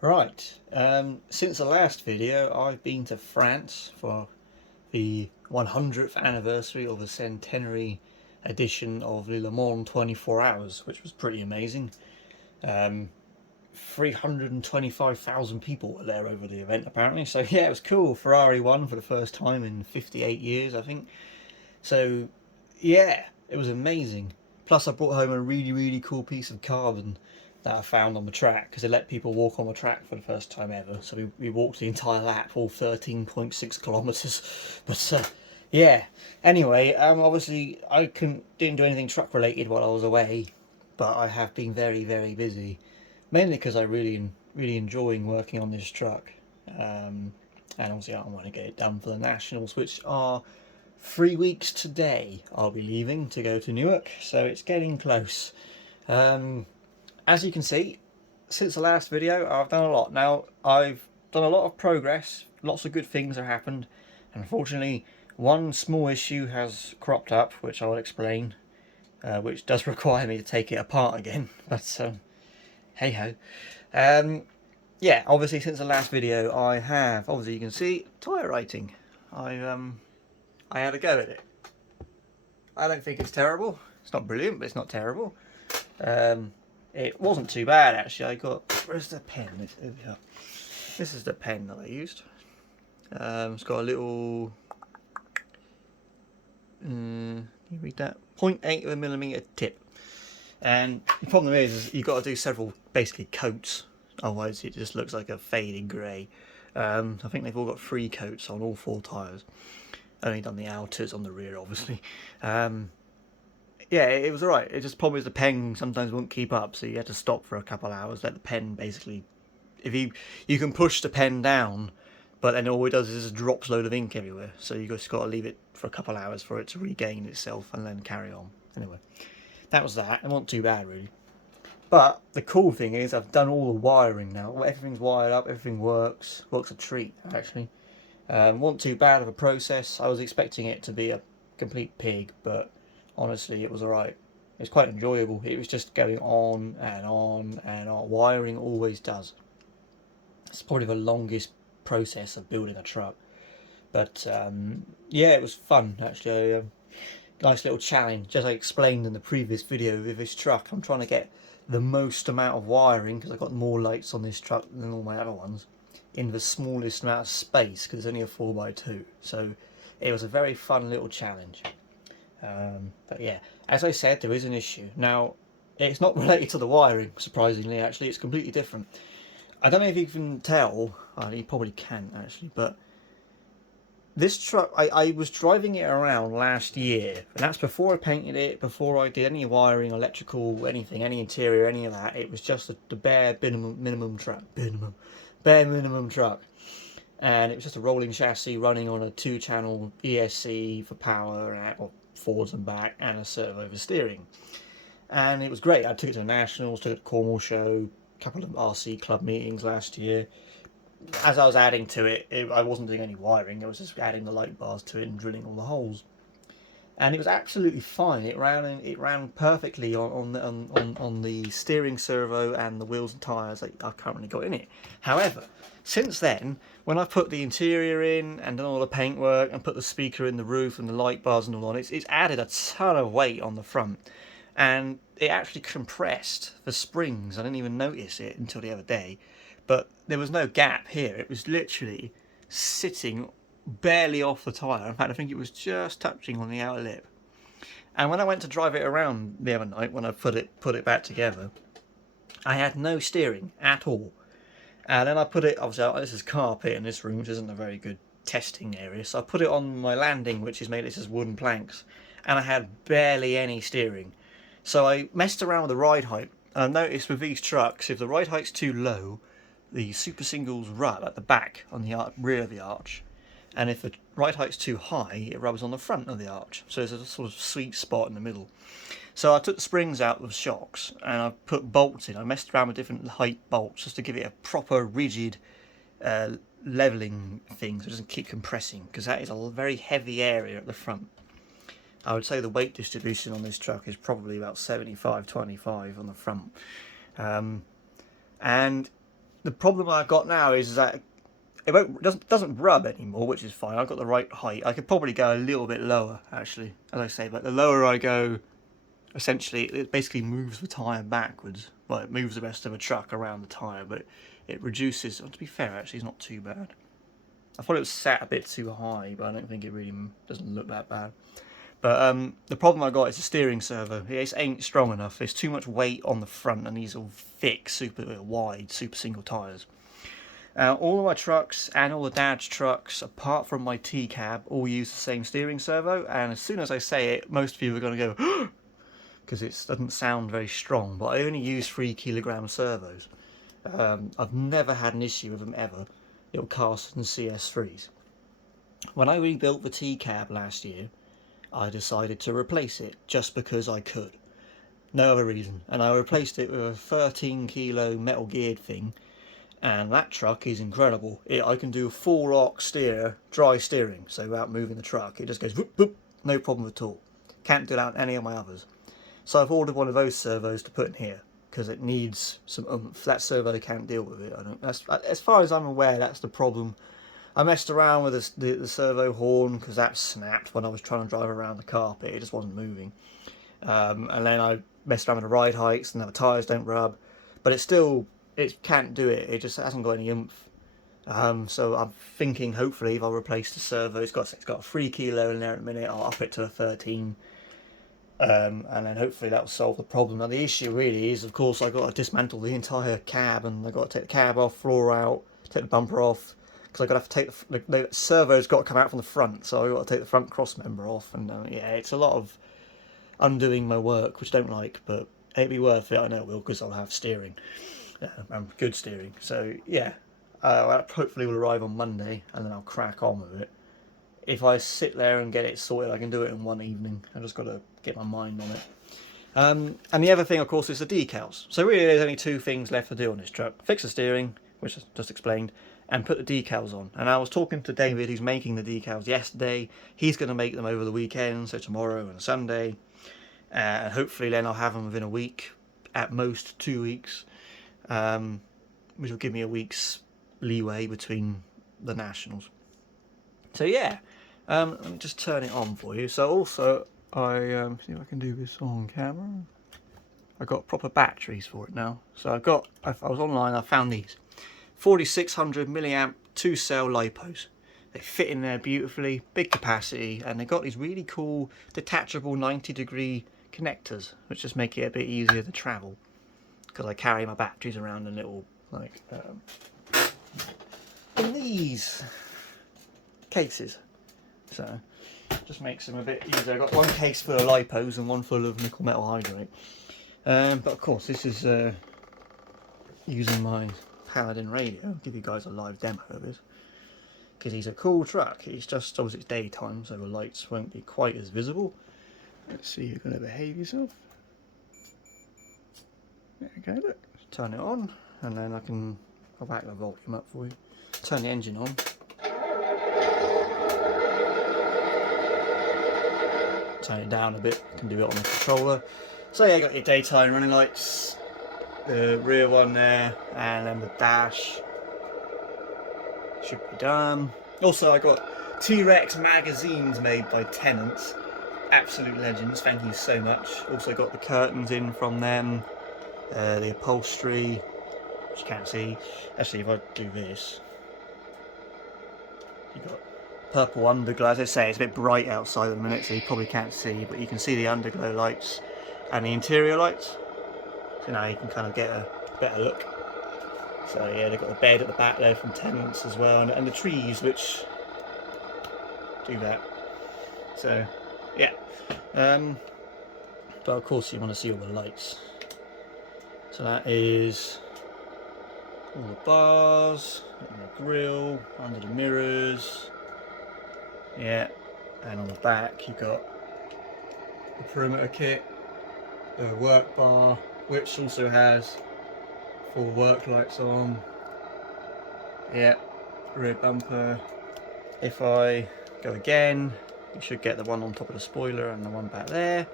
Right, since the last video I've been to France for the 100th anniversary of the centenary edition of Le Mans 24 Hours, which was pretty amazing. 325,000 people were there over the event apparently, so yeah, it was cool. Ferrari won for the first time in 58 years, I think. So yeah, it was amazing. Plus I brought home a really cool piece of carbon that I found on the track, because they let people walk on the track for the first time ever. So we walked the entire lap, all 13.6 kilometers. But yeah. Anyway, obviously I didn't do anything truck related while I was away, but I have been very busy, mainly because I really enjoying working on this truck. And obviously I want to get it done for the nationals, which are 3 weeks today. I'll be leaving to go to Newark, so it's getting close. As you can see, since the last video, I've done a lot. Now, I've done a lot of progress, lots of good things have happened, and unfortunately, one small issue has cropped up, which I will explain, which does require me to take it apart again, but hey ho. Yeah, obviously, since the last video, I have, obviously, you can see, tyre rating. I had a go at it. I don't think it's terrible. It's not brilliant, but it's not terrible. It wasn't too bad actually. I got, where's the pen? This is the pen that I used. It's got a little, you read that? 0.8 of a millimeter tip. And the problem is you've got to do several basically coats, otherwise it just looks like a faded grey. I think they've all got 3 coats on all 4 tyres. Only done the outers on the rear, obviously. Yeah, it was alright. It just problem is the pen sometimes won't keep up, so you had to stop for a couple of hours. Let the pen basically, if you can push the pen down, but then all it does is just drops a load of ink everywhere. So you just got to leave it for a couple of hours for it to regain itself and then carry on. Anyway, that was that. It wasn't too bad really. But the cool thing is I've done all the wiring now. Everything's wired up. Everything works. Works a treat actually. Wasn't too bad of a process. I was expecting it to be a complete pig, but honestly it was alright. It was quite enjoyable. It was just going on and on and on. Wiring always does. It's probably the longest process of building a truck. But yeah, it was fun actually. Nice little challenge. As I explained in the previous video with this truck, I'm trying to get the most amount of wiring, because I've got more lights on this truck than all my other ones, in the smallest amount of space, because it's only a 4x2. So it was a very fun little challenge. But yeah, as I said, there is an issue. Now, it's not related to the wiring, surprisingly, actually. It's completely different. I don't know if you can tell, you probably can actually, but this truck, I was driving it around last year, and that's before I painted it, before I did any wiring, electrical, anything, any interior, any of that. It was just the bare minimum truck, bare minimum truck. And it was just a rolling chassis running on a 2-channel ESC for power, or forwards and back, and a servo for steering. And it was great. I took it to the Nationals, took it to Cornwall Show, a couple of RC club meetings last year. As I was adding to it, I wasn't doing any wiring. I was just adding the light bars to it and drilling all the holes. And it was absolutely fine. It ran perfectly on the steering servo and the wheels and tyres that I've currently got in it. However, since then, when I've put the interior in and done all the paintwork and put the speaker in the roof and the light bars and all on, it's added a ton of weight on the front. And it actually compressed the springs. I didn't even notice it until the other day. But there was no gap here. It was literally sitting barely off the tyre. In fact, I think it was just touching on the outer lip. And when I went to drive it around the other night, when I put it back together, I had no steering at all. And then I put it, obviously this is carpet in this room, which isn't a very good testing area, so I put it on my landing, which is made of just wooden planks, and I had barely any steering. So I messed around with the ride height, and I noticed with these trucks, if the ride height's too low, the super singles rub at the back on the rear of the arch, and if the ride height's too high, it rubs on the front of the arch. So there's a sort of sweet spot in the middle. So I took the springs out with shocks and I put bolts in. I messed around with different height bolts just to give it a proper rigid leveling thing, so it doesn't keep compressing, because that is a very heavy area at the front. I would say the weight distribution on this truck is probably about 75-25 on the front. And The problem I've got now is that it doesn't rub anymore, which is fine. I've got the right height. I could probably go a little bit lower, actually, as I say. But the lower I go, essentially, it basically moves the tyre backwards. Well, it moves the rest of the truck around the tyre, but it reduces. To be fair, actually, it's not too bad. I thought it was sat a bit too high, but I don't think it really doesn't look that bad. But the problem I got is the steering servo. It ain't strong enough. There's too much weight on the front, and these are thick, super wide, super single tyres. All of my trucks and all the dad's trucks, apart from my T-cab, all use the same steering servo. And as soon as I say it, most of you are going to go, because it doesn't sound very strong. But I only use 3 kilogram servos. I've never had an issue with them ever. It'll cast in CS3s. When I rebuilt the T-cab last year, I decided to replace it just because I could. No other reason. And I replaced it with a 13 kilo metal geared thing. And that truck is incredible. I can do a full lock steer, dry steering, so without moving the truck. It just goes whoop, whoop, no problem at all. Can't do that on any of my others. So I've ordered one of those servos to put in here because it needs some oomph. That servo can't deal with it. As far as I'm aware, that's the problem. I messed around with the servo horn because that snapped when I was trying to drive around the carpet. It just wasn't moving. And then I messed around with the ride heights, and now the tyres don't rub. But it can't do it. It just hasn't got any oomph. So I'm thinking, hopefully, if I replace the servo, it's got a 3 kilo in there at the minute. I'll up it to a 13, and then hopefully that will solve the problem. Now the issue really is, of course, I've got to dismantle the entire cab, and I've got to take the cab off, floor out, take the bumper off, because I've got to have to take the servo's got to come out from the front, so I've got to take the front cross member off, and yeah, it's a lot of undoing my work, which I don't like, but it'll be worth it. I know it will, because I'll have steering. Good steering. So yeah, hopefully will arrive on Monday, and then I'll crack on with it. If I sit there and get it sorted, I can do it in one evening. I just got to get my mind on it. And the other thing, of course, is the decals. So really, there's only 2 things left to do on this truck: fix the steering, which I just explained, and put the decals on. And I was talking to David, who's making the decals, yesterday. He's going to make them over the weekend, so tomorrow and Sunday. And hopefully then I'll have them within a week, at most 2 weeks. Which will give me a week's leeway between the nationals. So yeah, let me just turn it on for you. So also, I see if I can do this on camera. I got proper batteries for it now. So I was online. I found these 4600 milliamp 2-cell lipos. They fit in there beautifully, big capacity, and they got these really cool detachable 90-degree connectors, which just make it a bit easier to travel. Because I carry my batteries around in little, in these cases. So, just makes them a bit easier. I've got one case full of lipos and one full of nickel metal hydrate. But of course, this is using my Paladin radio. I'll give you guys a live demo of this. Because he's a cool truck. It's just, obviously it's daytime, so the lights won't be quite as visible. Let's see you're going to behave yourself. There we go, look. Turn it on, and then I'll back the volume up for you. Turn the engine on. Turn it down a bit, you can do it on the controller. So yeah, you got your daytime running lights, the rear one there, and then the dash. Should be done. Also, I got T-Rex magazines made by Tenants. Absolute legends, thank you so much. Also got the curtains in from them. The upholstery, which you can't see. Actually, if I do this, you've got purple underglow. As I say, it's a bit bright outside at the minute, so you probably can't see, but you can see the underglow lights and the interior lights. So now you can kind of get a better look. So yeah, they've got the bed at the back there from Tenants as well, and the trees which do that. So yeah, but of course you want to see all the lights. So that is all the bars, and the grille, under the mirrors, yeah, and on the back you've got the perimeter kit, the work bar, which also has full work lights on, yeah, rear bumper. If I go again, you should get the one on top of the spoiler and the one back there,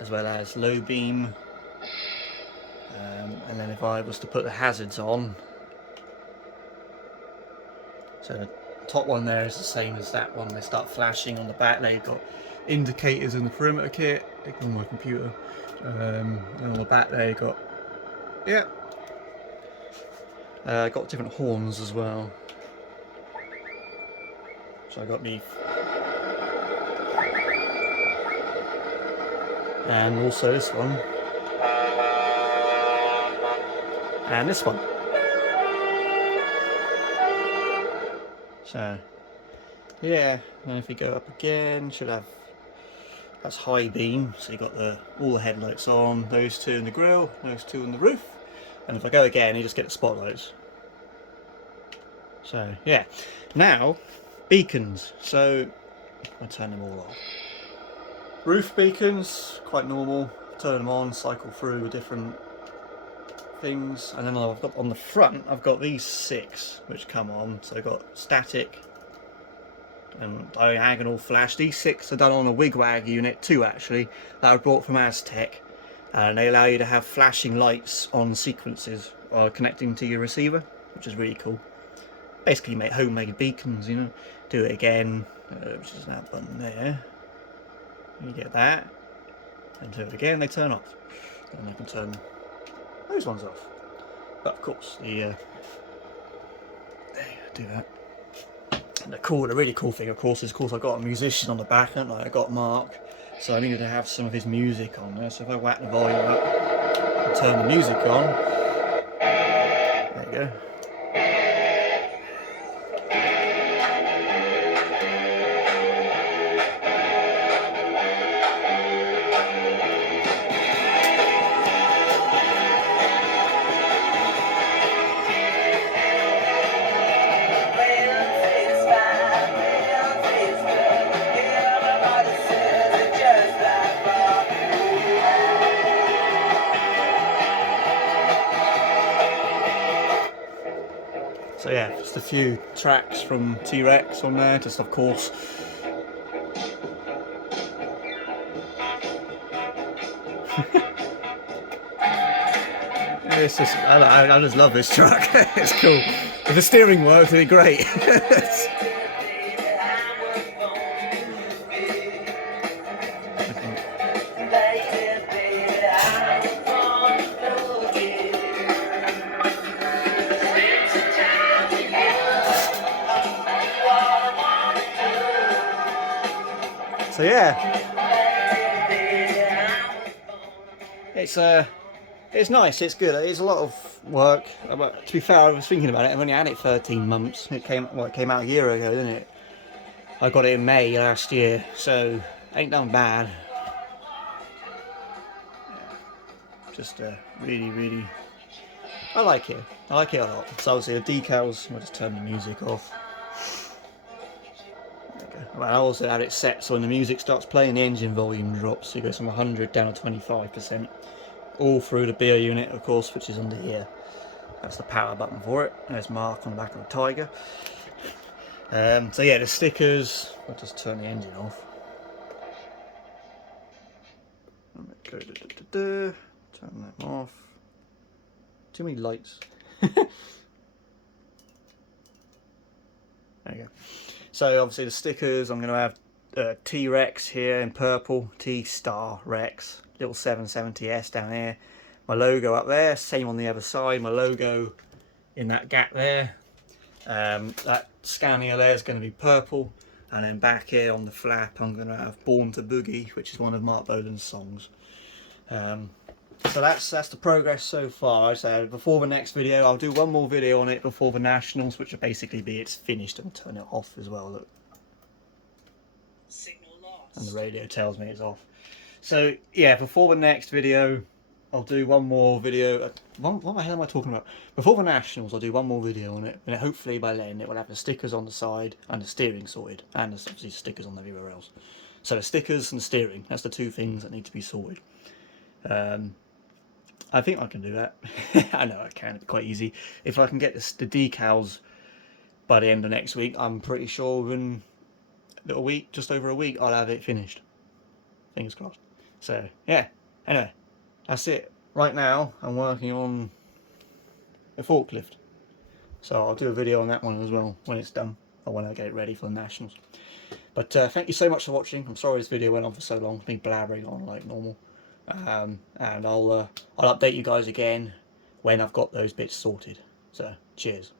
as well as low beam. And then if I was to put the hazards on, So the top one there is the same as that one. They start flashing on the back. They've got indicators in the perimeter kit. Ignore my computer. And on the back there, you got got different horns as well. So I got the, and also this one, and this one. So yeah, and if we go up again, should have, that's high beam, so you got all the headlights on, those two in the grille, those two in the roof, and if I go again you just get the spotlights. So yeah, now beacons. So I turn them all off. Roof beacons, quite normal, turn them on, cycle through different things, and then I've got on the front, I've got these 6 which come on. So I've got static and diagonal flash. These 6 are done on a wigwag unit, 2 actually, that I brought from Aztec, and they allow you to have flashing lights on sequences while connecting to your receiver, which is really cool. Basically make homemade beacons, you know. Do it again, which is that button there. You get that, and do it again, they turn off. And I can turn those ones off. But of course, there you do that. And the really cool thing, of course, is I've got a musician on the back, haven't I? I got Mark, so I needed to have some of his music on there. So if I whack the volume up and turn the music on, there you go. So yeah, just a few tracks from T-Rex on there, just of course. It's just, I just love this truck. It's cool. If the steering works, it'd be great. So yeah, it's nice, it's good. It's a lot of work. But to be fair, I was thinking about it. I've only had it 13 months. It came out a year ago, didn't it? I got it in May last year, so ain't done bad. Just really, I like it. I like it a lot. So obviously the decals, I'll just turn the music off. Well, I also had it set so when the music starts playing, the engine volume drops. So it goes from 100 down to 25%. All through the beer unit, of course, which is under here. That's the power button for it. There's Mark on the back of the Tiger. So yeah, the stickers. I'll just turn the engine off. Turn that off. Too many lights. There you go. So obviously the stickers, I'm going to have T-Rex here in purple, T-Star Rex, little 770S down here, my logo up there, same on the other side, my logo in that gap there. That Scania there is going to be purple, and then back here on the flap I'm going to have Born to Boogie, which is one of Mark Bolan's songs. So that's the progress so far. I said before the next video, I'll do one more video on it before the Nationals, which will basically be it's finished, and turn it off as well. Look, signal lost, and the radio tells me it's off. So yeah, before the next video, I'll do one more video. What the hell am I talking about? Before the Nationals, I'll do one more video on it, and hopefully by then it will have the stickers on the side and the steering sorted, and there's obviously stickers on everywhere else. So the stickers and the steering, that's the 2 things that need to be sorted. I think I can do that. I know I can, it's quite easy. If I can get the decals by the end of next week, I'm pretty sure within a little week, just over a week, I'll have it finished. Fingers crossed. So yeah, anyway, that's it. Right now I'm working on a forklift. So I'll do a video on that one as well when it's done, or when I get it ready for the Nationals. But thank you so much for watching. I'm sorry this video went on for so long, me blabbering on like normal. And I'll update you guys again when I've got those bits sorted. So cheers.